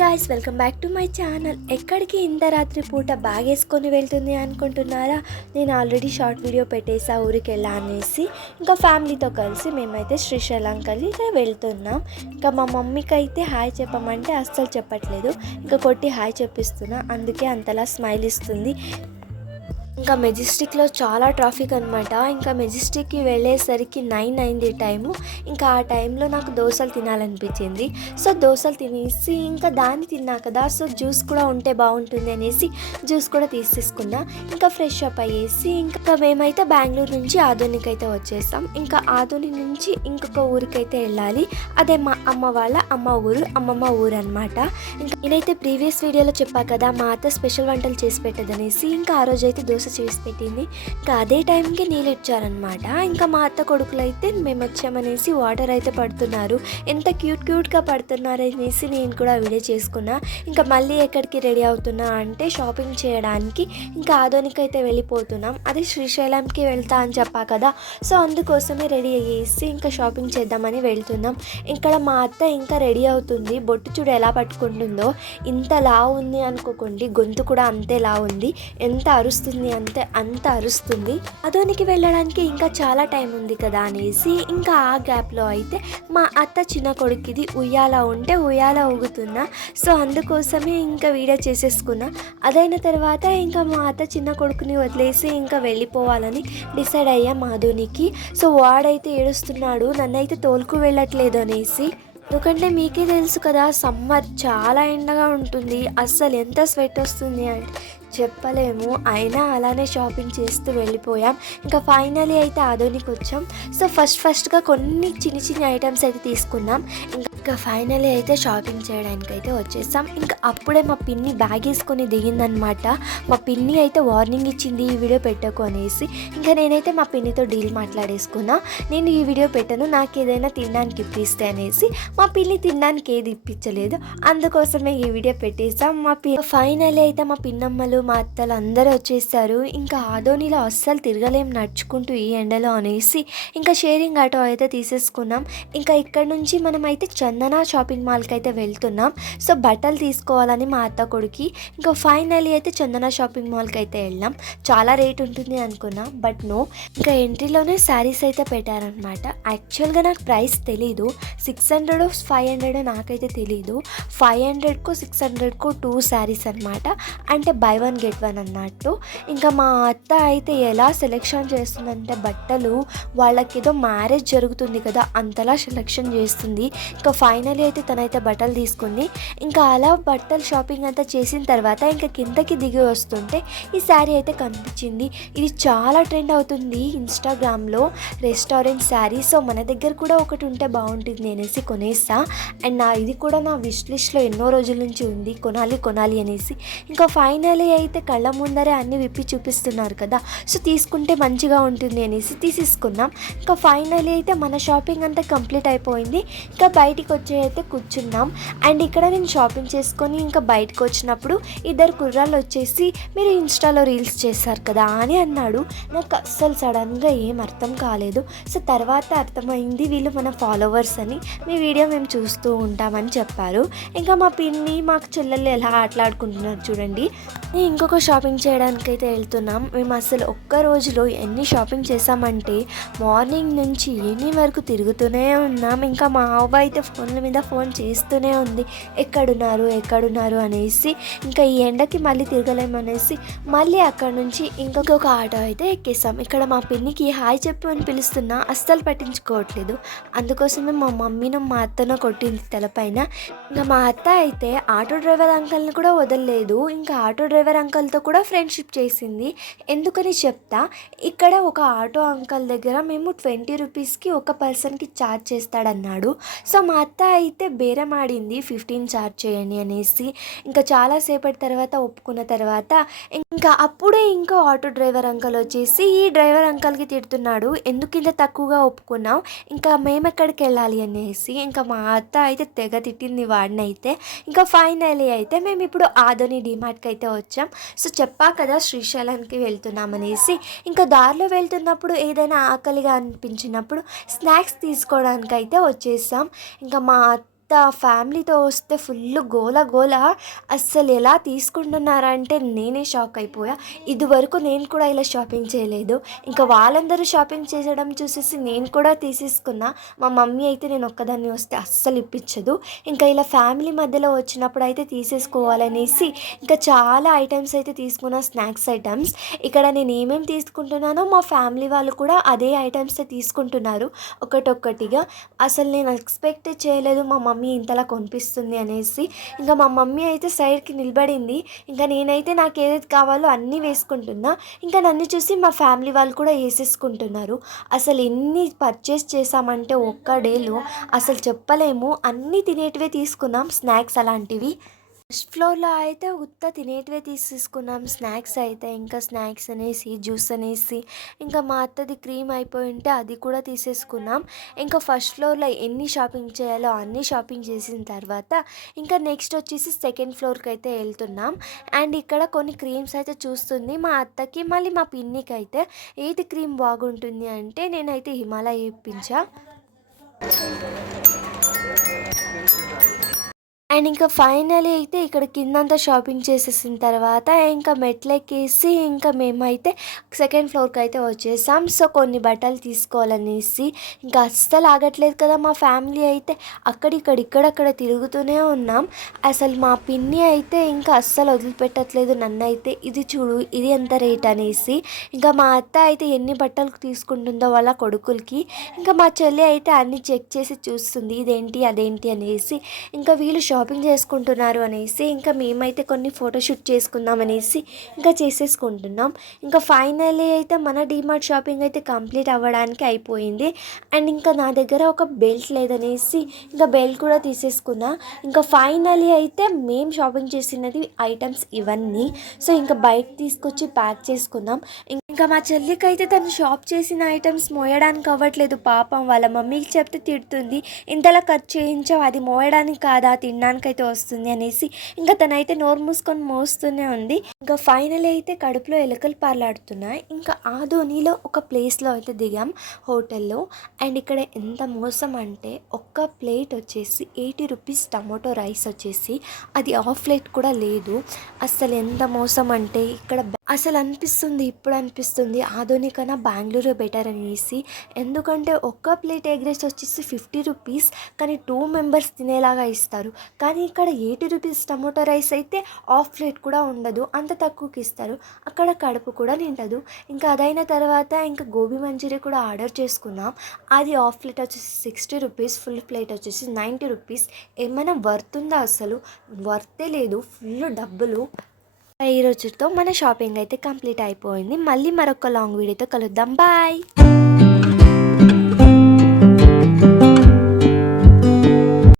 Guys, welcome back to my channel. ఎక్కడికి ఇంత రాత్రి పూట బ్యాగ్ వేసుకొని వెళ్తుంది అనుకుంటున్నారా? నేను ఆల్రెడీ షార్ట్ వీడియో పెట్టేసా ఊరికి వెళ్ళా అనేసి. ఇంకా ఫ్యామిలీతో కలిసి మేమైతే శ్రీశైలంకి వెళ్తున్నాం. ఇంకా మా మమ్మీకి అయితే హాయ్ చెప్పమంటే అస్సలు చెప్పట్లేదు. ఇంకా కొట్టి హాయ్ చెప్పిస్తున్నా, అందుకే అంతలా స్మైల్ ఇస్తుంది. ఇంకా మెజెస్టిక్లో చాలా ట్రాఫిక్ అనమాట. ఇంకా మెజెస్టిక్కి వెళ్ళేసరికి 9 అయింది టైము. ఇంకా ఆ టైంలో నాకు దోశలు తినాలనిపించింది. సో దోశలు తినేసి ఇంకా దాన్ని తిన్నా కదా, సో జ్యూస్ కూడా ఉంటే బాగుంటుంది అనేసి జ్యూస్ కూడా తీసేసుకున్నా. ఇంకా ఫ్రెష్ అప్ అయ్యేసి ఇంకా మేమైతే బెంగళూరు నుంచి ఆదోనికి అయితే వచ్చేసాం. ఇంకా ఆదోని నుంచి ఇంకొక ఊరికైతే వెళ్ళాలి. అదే మా అమ్మ వాళ్ళ అమ్మమ్మ ఊరు అనమాట. ఇంకా నేనైతే ప్రీవియస్ వీడియోలో చెప్పా కదా, మా అత్త స్పెషల్ వంటలు చేసి పెట్టదనేసి. ఇంకా ఆ రోజు అయితే దోశ చేసి పెట్టింది. ఇంకా అదే టైంకి నీళ్ళు ఇచ్చారనమాట. ఇంకా మా అత్త కొడుకులు అయితే మేము వచ్చామనేసి వాటర్ అయితే పడుతున్నారు. ఎంత క్యూట్గా పడుతున్నారు అనేసి నేను కూడా వీడియో చేసుకున్నా. ఇంకా మళ్ళీ ఎక్కడికి రెడీ అవుతున్నా అంటే షాపింగ్ చేయడానికి ఇంకా ఆదోనికి అయితే వెళ్ళిపోతున్నాం. అది శ్రీశైలంకి వెళ్తా అని చెప్పా కదా, సో అందుకోసమే రెడీ అయ్యేసి ఇంకా షాపింగ్ చేద్దామని వెళ్తున్నాం. ఇక్కడ మా అత్త ఇంకా రెడీ అవుతుంది. బొట్టు చూడు ఎలా పట్టుకుంటుందో, ఇంత లావు ఉంది అనుకోకండి, గొంతు కూడా అంతే లావు ఉంది. ఎంత అరుస్తుంది అంటే అంత అరుస్తుంది. అదోనికి వెళ్ళడానికి ఇంకా చాలా టైం ఉంది కదా అనేసి ఇంకా ఆ గ్యాప్లో అయితే మా అత్త చిన్న కొడుకుది ఉయ్యాల ఉంటే ఉయ్యాల ఊగుతున్నా. సో అందుకోసమే ఇంకా వీడియో చేసేసుకున్నా. అదైన తర్వాత ఇంకా మా అత్త చిన్న కొడుకుని వదిలేసి ఇంకా వెళ్ళిపోవాలని డిసైడ్ అయ్యా మాధోనికి. సో వాడైతే ఏడుస్తున్నాడు, నన్నైతే తోలుకు వెళ్ళట్లేదు అనేసి. ఎందుకంటే మీకే తెలుసు కదా, సమ్మర్ చాలా ఎండగా ఉంటుంది. అస్సలు ఎంత స్వెట్ వస్తుంది అంటే చెప్పలేము. అయినా అలానే షాపింగ్ చేస్తూ వెళ్ళిపోయాం. ఇంకా ఫైనలీ అయితే ఆదోనికి వచ్చాం. సో ఫస్ట్గా కొన్ని చిన్న ఐటమ్స్ అయితే తీసుకున్నాం. ఇంకా ఫైనలీ అయితే షాపింగ్ చేయడానికి అయితే వచ్చేసాం. ఇంకా అప్పుడే మా పిన్ని బ్యాగ్ వేసుకొని దిగిందనమాట. మా పిన్ని అయితే వార్నింగ్ ఇచ్చింది ఈ వీడియో పెట్టకు అనేసి. ఇంకా నేనైతే మా పిన్నితో డీల్ మాట్లాడేసుకున్నా, నేను ఈ వీడియో పెట్టను, నాకు ఏదైనా తినడానికి ఇప్పిస్తే అనేసి. మా పిన్ని తినడానికి ఏది ఇప్పించలేదు, అందుకోసమే ఈ వీడియో పెట్టేసాం. ఫైనలీ అయితే మా పిన్నమ్మలు మా అత్తలు అందరూ వచ్చేసారు. ఇంకా ఆదోనిలో అస్సలు తిరగలేం నడుచుకుంటూ ఈ ఎండలో అనేసి ఇంకా షేరింగ్ ఆటో అయితే తీసేసుకున్నాం. ఇంకా ఇక్కడ నుంచి మనం అయితే చందన షాపింగ్ మాల్కి అయితే వెళ్తున్నాం. సో బట్టలు తీసుకోవాలని మా అత్త కొడుకి. ఇంకా ఫైనలీ అయితే చందన షాపింగ్ మాల్కి అయితే వెళ్ళాం. చాలా రేట్ ఉంటుంది అనుకున్నా, బట్ నో. ఇంకా ఎంట్రీలోనే శారీస్ అయితే పెట్టారనమాట. యాక్చువల్గా నాకు ప్రైస్ తెలీదు, 600 500 నాకైతే తెలీదు. 500కు 600కు 2 శారీస్ అనమాట. అంటే బై 1 get 1 అన్నట్టు. ఇంకా మా అత్త అయితే ఎలా సెలెక్షన్ చేస్తుందంటే బట్టలు, వాళ్ళకి ఏదో మ్యారేజ్ జరుగుతుంది కదా అంతలా సెలెక్షన్ చేస్తుంది. ఇంకా ఫైనలీ అయితే తనైతే బట్టలు తీసుకుంది. ఇంకా అలా బట్టలు షాపింగ్ అంతా చేసిన తర్వాత ఇంకా కిందకి దిగి వస్తుంటే ఈ శారీ అయితే కనిపించింది. ఇది చాలా ట్రెండ్ అవుతుంది ఇన్స్టాగ్రామ్లో, రెస్టారెంట్ శారీ. సో మన దగ్గర కూడా ఒకటి ఉంటే బాగుంటుంది అనేసి కొనేసా. అండ్ ఇది కూడా నా విష్ లిస్ట్లో ఎన్నో రోజుల నుంచి ఉంది, కొనాలి అనేసి. ఇంకా ఫైనలీ అయితే కళ్ళ ముందరే అన్నీ విప్పి చూపిస్తున్నారు కదా, సో తీసుకుంటే మంచిగా ఉంటుంది అనేసి తీసేసుకున్నాం. ఇంకా ఫైనలీ అయితే మన షాపింగ్ అంతా కంప్లీట్ అయిపోయింది. ఇంకా బయటికి వచ్చి అయితే కూర్చున్నాం. అండ్ ఇక్కడ నేను షాపింగ్ చేసుకొని ఇంకా బయటకు వచ్చినప్పుడు ఇద్దరు కుర్రాళ్ళు వచ్చేసి మీరు ఇన్స్టాలో రీల్స్ చేశారు కదా అని అన్నాడు. నాకు అస్సలు సడన్గా ఏం అర్థం కాలేదు. సో తర్వాత అర్థమైంది వీళ్ళు మన ఫాలోవర్స్ అని, మీ వీడియో మేము చూస్తూ ఉంటామని చెప్పారు. ఇంకా మా పిన్ని మాకు చెల్లెళ్ళు ఎలా ఆటలాడుకుంటున్నారు చూడండి. ఇంకొక షాపింగ్ చేయడానికి అయితే వెళ్తున్నాం. మేము అసలు ఒక్క రోజులో ఎన్ని షాపింగ్ చేసామంటే మార్నింగ్ నుంచి ఈవినింగ్ వరకు తిరుగుతూనే ఉన్నాం. ఇంకా మా అవ్వ అయితే ఫోన్ల మీద ఫోన్ చేస్తూనే ఉంది, ఎక్కడున్నారు అనేసి. ఇంకా ఈ ఎండకి మళ్ళీ తిరగలేమనేసి మళ్ళీ అక్కడ నుంచి ఇంకొక ఆటో అయితే ఎక్కేసాం. ఇక్కడ మా పిన్నికి హాయ్ చెప్పు అని పిలుస్తున్నా, అస్సలు పట్టించుకోవట్లేదు. అందుకోసమే మా మమ్మీను మా అత్తను కొట్టింది తలపైన. ఇంకా మా అత్త అయితే ఆటో డ్రైవర్ అంకల్ని కూడా వదలలేదు. ఇంకా ఆటో డ్రైవర్ అంకల్తో కూడా ఫ్రెండ్షిప్ చేసింది. ఎందుకని చెప్తా. ఇక్కడ ఒక ఆటో అంకల్ దగ్గర మేము 20 రూపీస్కి ఒక పర్సన్కి ఛార్జ్ చేస్తాడన్నాడు. సో మా అత్త అయితే బేరం ఆడింది 15 ఛార్జ్ చేయండి అనేసి. ఇంకా చాలాసేపటి తర్వాత ఒప్పుకున్న తర్వాత ఇంకా అప్పుడే ఇంకో ఆటో డ్రైవర్ అంకల్ వచ్చేసి ఈ డ్రైవర్ అంకల్కి తిడుతున్నాడు, ఎందుకు ఇంత తక్కువగా ఒప్పుకున్నావు, ఇంకా మేము ఎక్కడికి వెళ్ళాలి అనేసి. ఇంకా మా అత్త అయితే తెగ తిట్టింది వాడినైతే. ఇంకా ఫైనలీ అయితే మేము ఇప్పుడు ఆదోని డిమార్ట్కి అయితే వచ్చాం. సో చెప్పా కదా శ్రీశైలానికి వెళ్తున్నామనేసి. ఇంకా దారిలో వెళ్తున్నప్పుడు ఏదైనా ఆకలిగా అనిపించినప్పుడు స్నాక్స్ తీసుకోవడానికి అయితే వచ్చేసాం. ఇంకా మా ఫ్యామిలీతో వస్తే ఫుల్ గోల గోల. అస్సలు ఎలా తీసుకుంటున్నారంటే నేనే షాక్ అయిపోయా. ఇదివరకు నేను కూడా ఇలా షాపింగ్ చేయలేదు. ఇంకా వాళ్ళందరూ షాపింగ్ చేసడం చూసేసి నేను కూడా తీసేసుకున్నా. మా మమ్మీ అయితే నేను ఒక్కదాన్ని వస్తే అస్సలు ఇప్పించదు. ఇంకా ఇలా ఫ్యామిలీ మధ్యలో వచ్చినప్పుడు అయితే తీసేసుకోవాలనేసి ఇంకా చాలా ఐటమ్స్ అయితే తీసుకున్నా, స్నాక్స్ ఐటమ్స్. ఇక్కడ నేను ఏమేమి తీసుకుంటున్నానో మా ఫ్యామిలీ వాళ్ళు కూడా అదే ఐటమ్స్ తీసుకుంటున్నారు ఒకటొక్కటిగా. అసలు నేను ఎక్స్పెక్ట్ చేయలేదు మా మమ్మీ ఇంతలా కొనిపిస్తుంది అనేసి. ఇంకా మా మమ్మీ అయితే సైడ్కి నిలబడింది. ఇంకా నేనైతే నాకు ఏదైతే కావాలో అన్నీ వేసుకుంటున్నా. ఇంకా నన్ను చూసి మా ఫ్యామిలీ వాళ్ళు కూడా వేసేసుకుంటున్నారు. అసలు ఎన్ని పర్చేస్ చేసామంటే ఒక్క డేలో అసలు చెప్పలేము. అన్నీ తినేటివే తీసుకున్నాం, స్నాక్స్ అలాంటివి. ఫస్ట్ ఫ్లోర్లో అయితే ఉత్త తినేటివే తీసేసుకున్నాం స్నాక్స్ అయితే. ఇంకా స్నాక్స్ అనేసి జ్యూస్ అనేసి ఇంకా మా అత్తది క్రీమ్ అయిపోయి ఉంటే అది కూడా తీసేసుకున్నాం. ఇంకా ఫస్ట్ ఫ్లోర్లో ఎన్ని షాపింగ్ చేయాలో అన్నీ షాపింగ్ చేసిన తర్వాత ఇంకా నెక్స్ట్ వచ్చేసి సెకండ్ ఫ్లోర్కి అయితే వెళ్తున్నాం. అండ్ ఇక్కడ కొన్ని క్రీమ్స్ అయితే చూస్తుంది మా అత్తకి, మళ్ళీ మా పిన్నికి అయితే ఏది క్రీమ్ బాగుంటుంది అంటే నేనైతే హిమాలయ ఇప్పించా. అండ్ ఇంకా ఫైనలీ అయితే ఇక్కడ కిందంతా షాపింగ్ చేసేసిన తర్వాత ఇంకా మెట్లెక్కేసి ఇంకా మేమైతే సెకండ్ ఫ్లోర్కి అయితే వచ్చేసాం. సో కొన్ని బట్టలు తీసుకోవాలనేసి ఇంకా అస్సలు ఆగట్లేదు కదా మా ఫ్యామిలీ అయితే. ఇక్కడక్కడ తిరుగుతూనే ఉన్నాం. అసలు మా పిన్ని అయితే ఇంకా అస్సలు వదిలిపెట్టట్లేదు నన్ను అయితే. ఇది చూడు, ఇది ఎంత రేట్ అనేసి. ఇంకా మా అత్త అయితే ఎన్ని బట్టలు తీసుకుంటుందో వాళ్ళ కొడుకులకి. ఇంకా మా చెల్లి అయితే అన్ని చెక్ చేసి చూస్తుంది, ఇదేంటి అదేంటి అనేసి. ఇంకా వీళ్ళు షాపింగ్ చేసుకుంటున్నారు అనేసి ఇంకా మేమైతే కొన్ని ఫోటోషూట్ చేసుకుందాం అనేసి ఇంకా చేసేసుకుంటున్నాం. ఇంకా ఫైనల్లీ అయితే మన డీమార్ట్ షాపింగ్ అయితే కంప్లీట్ అవ్వడానికి అయిపోయింది. అండ్ ఇంకా నా దగ్గర ఒక బెల్ట్ లేదనేసి ఇంకా బెల్ట్ కూడా తీసేసుకున్నా. ఇంకా ఫైనల్లీ అయితే మేము షాపింగ్ చేసినది ఐటమ్స్ ఇవన్నీ. సో ఇంకా బయట తీసుకొచ్చి ప్యాక్ చేసుకున్నాం. ఇంకా మా చెల్లికి అయితే తను షాప్ చేసిన ఐటమ్స్ మోయడానికి అవ్వట్లేదు పాపం. వాళ్ళ మమ్మీకి చెప్తే తిడుతుంది, ఇంతలా ఖర్చు చేయించావు, అది మోయడానికి కాదా తినడానికి అయితే వస్తుంది అనేసి. ఇంకా తనైతే నోరు మూసుకొని మోస్తూనే ఉంది. ఇంకా ఫైనల్ అయితే కడుపులో ఎలుకలు పార్లాడుతున్నాయి. ఇంకా ఆదోనిలో ఒక ప్లేస్లో అయితే దిగాం హోటల్లో. అండ్ ఇక్కడ ఎంత మోసం అంటే ఒక్క ప్లేట్ వచ్చేసి 80 రూపీస్, టమాటో రైస్ వచ్చేసి అది హాఫ్ ప్లేట్ కూడా లేదు. అసలు ఎంత మోసం అంటే ఇక్కడ అసలు ఇప్పుడు అనిపిస్తుంది ఆదోని కన్నా బెంగళూరు బెటర్ అనేసి. ఎందుకంటే ఒక్క ప్లేట్ ఎగ్ రైస్ వచ్చేసి 50 రూపీస్, కానీ 2 మెంబర్స్ తినేలాగా ఇస్తారు. కానీ ఇక్కడ 80 రూపీస్ టమోటో రైస్ అయితే హాఫ్ ప్లేట్ కూడా ఉండదు, అంత తక్కువకి ఇస్తారు. అక్కడ కడుపు కూడా నిండదు. ఇంకా అదైన తర్వాత ఇంకా గోబీ మంచూరియా కూడా ఆర్డర్ చేసుకున్నాం. అది హాఫ్ ప్లేట్ వచ్చేసి 60 రూపీస్, ఫుల్ ప్లేట్ వచ్చేసి 90 రూపీస్. ఏమైనా వర్త్ ఉందా? అసలు వర్తే లేదు, ఫుల్ డబ్బులు. ఈ రోజుతో మన షాపింగ్ అయితే కంప్లీట్ అయిపోయింది. మళ్ళీ మరొక లాంగ్ వీడియోతో కలుద్దాం. బాయ్.